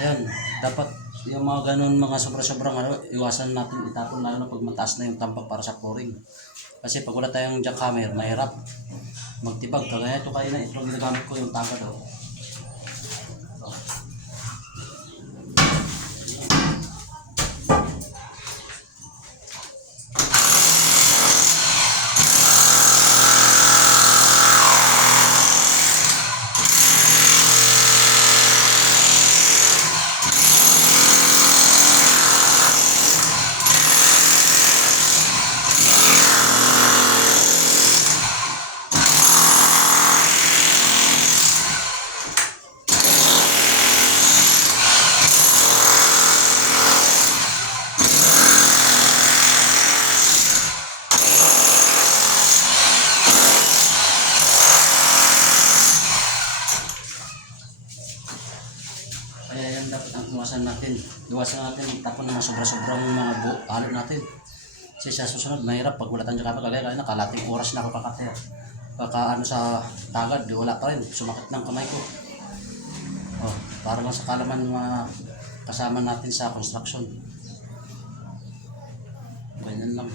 Ayan, dapat yung mga ganun, mga sobra-sobrang ano, iwasan natin itapon lalo na pag mataas na yung tampak para sa flooring. Kasi pag wala tayong jackhammer, mahirap magtibag. Kagaya ito kayo na, ito ginagamit ko yung tagad. Oh. Kaya yan dapat ang iwasan natin. Iwasan natin tapon ng mga sobra-sobrang mga halo natin. Kasi sa susunod, mahirap pag wala tayong jackhammer. Kagaya nakalating oras na ako kakataya. Baka ano sa tagad, di wala pa rin. Sumakit ng kamay ko. Oh, para lang sa kalaman ng mga kasama natin sa construction. Ganyan lang.